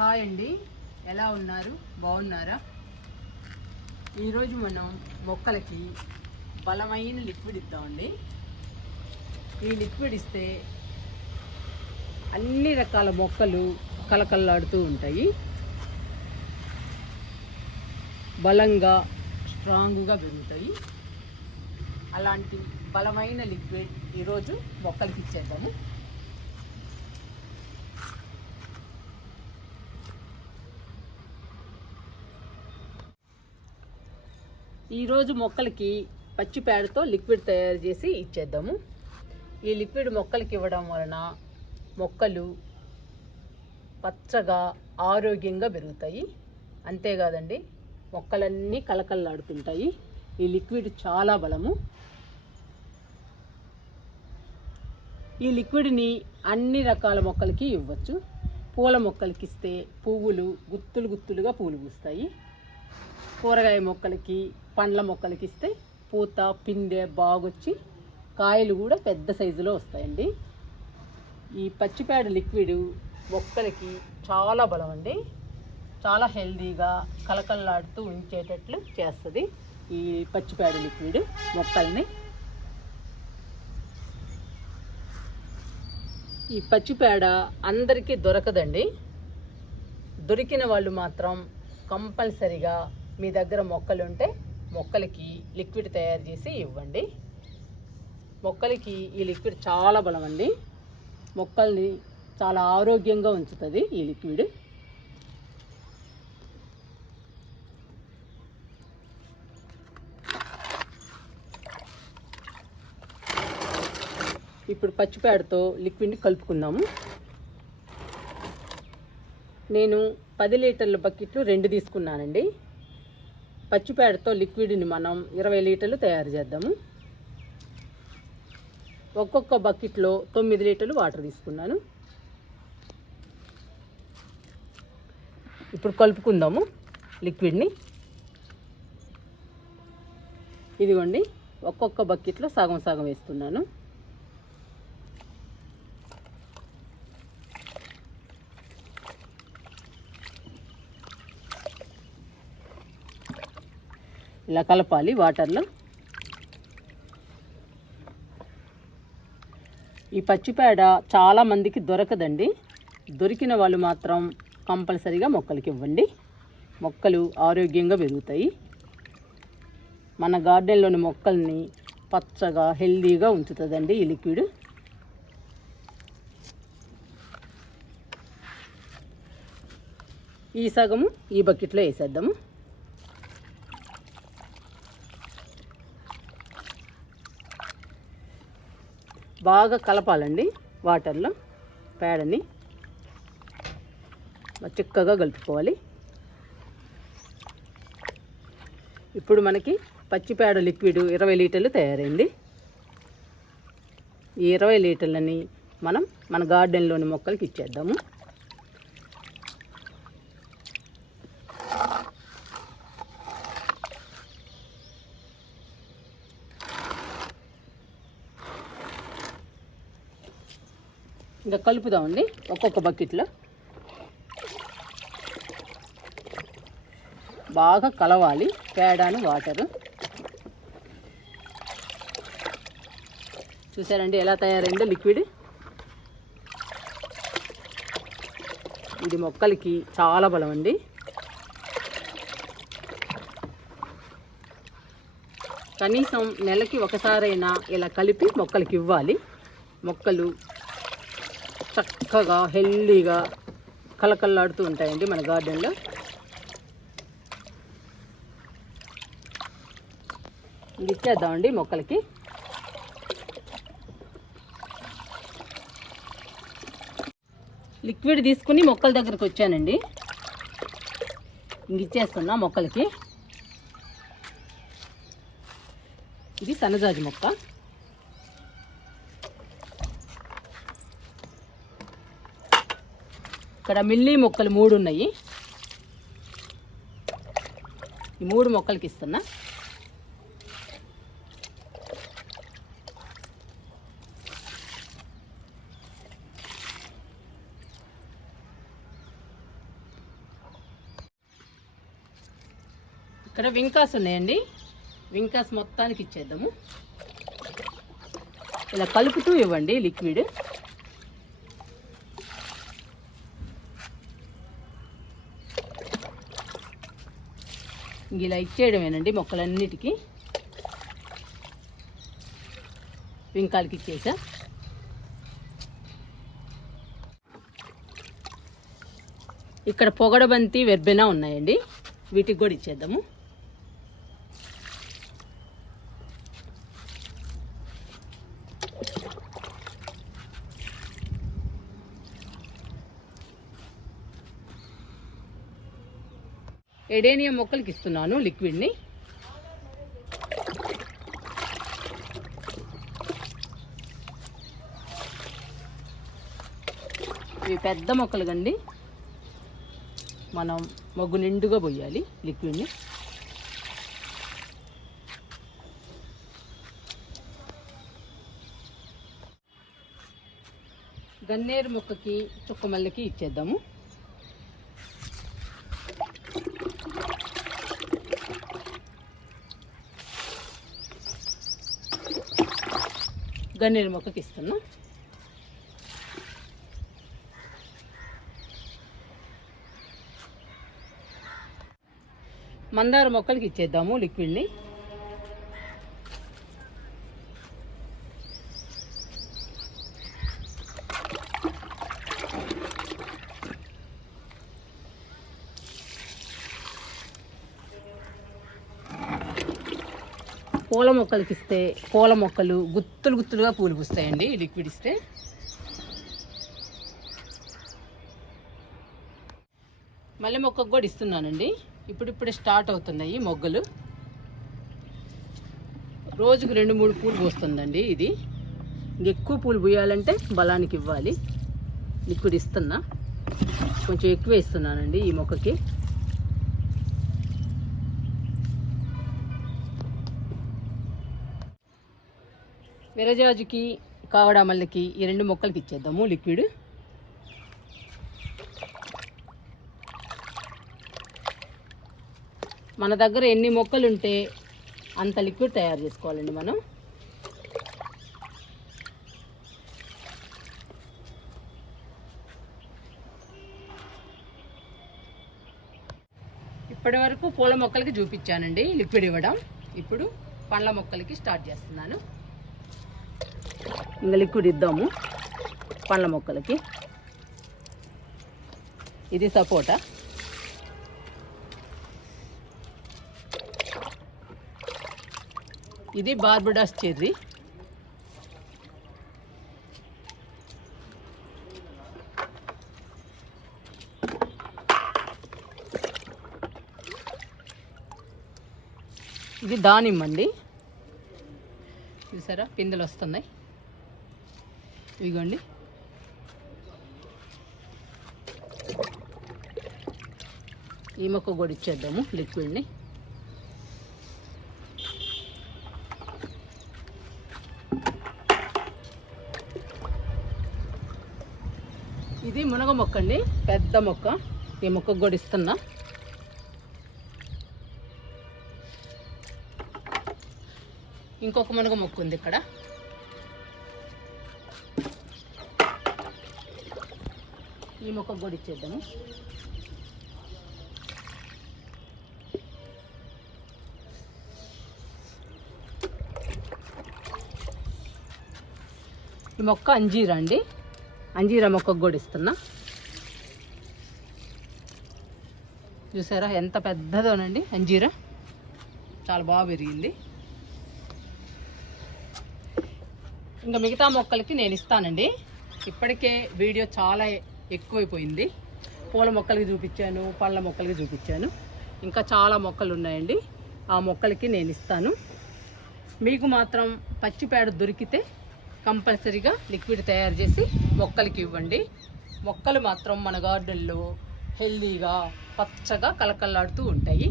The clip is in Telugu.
హాయ్ అండి, ఎలా ఉన్నారు? బాగున్నారా? ఈరోజు మనం మొక్కలకి బలమైన లిక్విడ్ ఇద్దామండి. ఈ లిక్విడ్ ఇస్తే అన్ని రకాల మొక్కలు కలకల్లాడుతూ ఉంటాయి, బలంగా స్ట్రాంగ్గా పెరుగుతాయి. అలాంటి బలమైన లిక్విడ్ ఈరోజు మొక్కలకి ఇచ్చేద్దాము. ఈరోజు మొక్కలకి పచ్చి పేడతో లిక్విడ్ తయారు చేసి ఇచ్చేద్దాము. ఈ లిక్విడ్ మొక్కలకి ఇవ్వడం వలన మొక్కలు పచ్చగా ఆరోగ్యంగా పెరుగుతాయి. అంతేకాదండి, మొక్కలన్నీ కలకల్లాడుతుంటాయి. ఈ లిక్విడ్ చాలా బలము. ఈ లిక్విడ్ని అన్ని రకాల మొక్కలకి ఇవ్వచ్చు. పూల మొక్కలకి ఇస్తే పువ్వులు గుత్తులు గుత్తులుగా పూలు పూస్తాయి. కూరగాయ మొక్కలకి, పండ్ల మొక్కలకి ఇస్తే పూత పిందె బాగొచ్చి కాయలు కూడా పెద్ద సైజులో వస్తాయండి. ఈ పచ్చిపేడ లిక్విడ్ మొక్కలకి చాలా బలం అండి. చాలా హెల్దీగా కలకల్లాడుతూ ఉంచేటట్లు చేస్తుంది ఈ పచ్చిపేడ లిక్విడ్ మొక్కల్ని. ఈ పచ్చిపేడ అందరికీ దొరకదండి. దొరికిన వాళ్ళు మాత్రం కంపల్సరిగా మీ దగ్గర మొక్కలు ఉంటే మొక్కలకి లిక్విడ్ తయారు చేసి ఇవ్వండి. మొక్కలకి ఈ లిక్విడ్ చాలా బలం అండి. మొక్కల్ని చాలా ఆరోగ్యంగా ఉంచుతుంది ఈ లిక్విడ్. ఇప్పుడు పచ్చిపేడతో లిక్విడ్ని కలుపుకుందాము. నేను 10 లీటర్ల బకెట్లు 2 తీసుకున్నానండి. పచ్చిపేడతో లిక్విడ్ని మనం 20 లీటర్లు తయారు చేద్దాము. ఒక్కొక్క బకెట్లో 9 లీటర్లు వాటర్ తీసుకున్నాను. ఇప్పుడు కలుపుకుందాము లిక్విడ్ని. ఇదిగోండి, ఒక్కొక్క బకెట్లో సగం సగం వేస్తున్నాను. ఇలా కలపాలి వాటర్లో. ఈ పచ్చిపేడ చాలామందికి దొరకదండి. దొరికిన వాళ్ళు మాత్రం కంపల్సరీగా మొక్కలకి ఇవ్వండి. మొక్కలు ఆరోగ్యంగా పెరుగుతాయి. మన గార్డెన్లోని మొక్కల్ని పచ్చగా హెల్దీగా ఉంచుతుందండి ఈ లిక్విడ్. ఈ సగము ఈ బకెట్లో వేసేద్దాము. బాగా కలపాలండి వాటర్లో పేడని. చిక్కగా కలుపుకోవాలి. ఇప్పుడు మనకి పచ్చిపేడ లిక్విడ్ 20 లీటర్లు తయారైంది. ఈ 20 లీటర్లని మనం మన గార్డెన్లోని మొక్కలకి ఇచ్చేద్దాము. ఇంకా కలుపుదామండి ఒక్కొక్క బకెట్లో. బాగా కలవాలి పేడను వాటరు. చూసారండి ఎలా తయారైందో లిక్విడ్. ఇది మొక్కలకి చాలా బలం అండి. కనీసం నెలకి ఒకసారైనా ఇలా కలిపి మొక్కలకి ఇవ్వాలి. మొక్కలు చక్కగా హెల్దీగా కలకల్లాడుతూ ఉంటాయండి మన గార్డెన్లో. ఇది ఇచ్చేద్దామండి మొక్కలకి. లిక్విడ్ తీసుకుని మొక్కల దగ్గరకు వచ్చానండి. ఇంక ఇచ్చేస్తున్నా మొక్కలకి. ఇది సన్నజాజి మొక్క. ఇక్కడ మిల్లీ మొక్కలు 3 ఉన్నాయి. ఈ 3 మొక్కలకి ఇస్తున్నా. ఇక్కడ వింకాస్ ఉన్నాయండి, వింకాస్ మొత్తానికి ఇచ్చేద్దాము. ఇలా కలుపుతూ ఇవ్వండి లిక్విడ్. ఇలా ఇచ్చేయడమేనండి మొక్కలన్నిటికీ. వింకాలకి ఇచ్చేసా. ఇక్కడ పొగడబంతి వెర్బెనా ఉన్నాయండి, వీటికి కూడా ఇచ్చేద్దాము. ఎడేనియం మొక్కలకి ఇస్తున్నాను లిక్విడ్ని. ఇవి పెద్ద మొక్కలు కండి, మనం మొగ్గు నిండుగా పోయాలి లిక్విడ్ని. గన్నేరు మొక్కకి చుక్కమల్లికి ఇచ్చేద్దాము. గన్నేరు మొక్కకి ఇస్తున్నా. మందార మొక్కలకి ఇచ్చేద్దాము లిక్విడ్ని. పూల మొక్కలకి ఇస్తే పూల మొక్కలు గుత్తులు గుత్తులుగా పూలు పూస్తాయండి లిక్విడ్ ఇస్తే. మల్లె మొక్కకు కూడా ఇస్తున్నానండి. ఇప్పుడిప్పుడే స్టార్ట్ అవుతున్నాయి మొగ్గలు. రోజుకు 2-3 పూలు పూస్తుందండి ఇది. ఇంకెక్కువ పూలు పూయాలంటే బలానికి ఇవ్వాలి. లిక్విడ్ ఇస్తున్నా, కొంచెం ఎక్కువ ఇస్తున్నానండి ఈ మొక్కకి. విరజాజుకి కావడా మల్లెకి ఈ 2 మొక్కలకి ఇచ్చేద్దాము లిక్విడ్. మన దగ్గర ఎన్ని మొక్కలు ఉంటే అంత లిక్విడ్ తయారు చేసుకోవాలండి మనం. ఇప్పటి వరకు పూల మొక్కలకి చూపించానండి లిక్విడ్ ఇవ్వడం. ఇప్పుడు పండ్ల మొక్కలకి స్టార్ట్ చేస్తున్నాను. ఇంకా లిక్విడ్ ఇద్దాము పండ్ల మొక్కలకి. ఇది సపోటా, ఇది బార్బడాస్ చెర్రీ, ఇది దానిమ్మ అండి. చూసారా పిందెలు వస్తున్నాయి, ఇదిగోండి. ఈ మొక్క కూడా ఇచ్చేద్దాము లిక్విడ్ని. ఇది మునగ మొక్క అండి, పెద్ద మొక్క. ఈ మొక్కకు కూడా ఇస్తున్నా. ఇంకొక మునగ మొక్క ఉంది ఇక్కడ. ఈ మొక్కకు కూడా ఇచ్చేద్దాము. ఈ మొక్క అంజీరా అండి, అంజీరా మొక్కకు కూడా ఇస్తున్నా. చూసారా ఎంత పెద్దదోనండి అంజీరా, చాలా బాగా పెరిగింది. ఇంకా మిగతా మొక్కలకి నేను ఇస్తానండి. ఇప్పటికే వీడియో చాలా ఎక్కువైపోయింది. పూల మొక్కలకి చూపించాను, పళ్ళ మొక్కలకి చూపించాను. ఇంకా చాలా మొక్కలు ఉన్నాయండి, ఆ మొక్కలకి నేను ఇస్తాను. మీకు మాత్రం పచ్చి పేడ దొరికితే కంపల్సరీగా లిక్విడ్ తయారు చేసి మొక్కలకి ఇవ్వండి. మొక్కలు మాత్రం మన గార్డెన్లో హెల్దీగా పచ్చగా కలకల్లాడుతూ ఉంటాయి.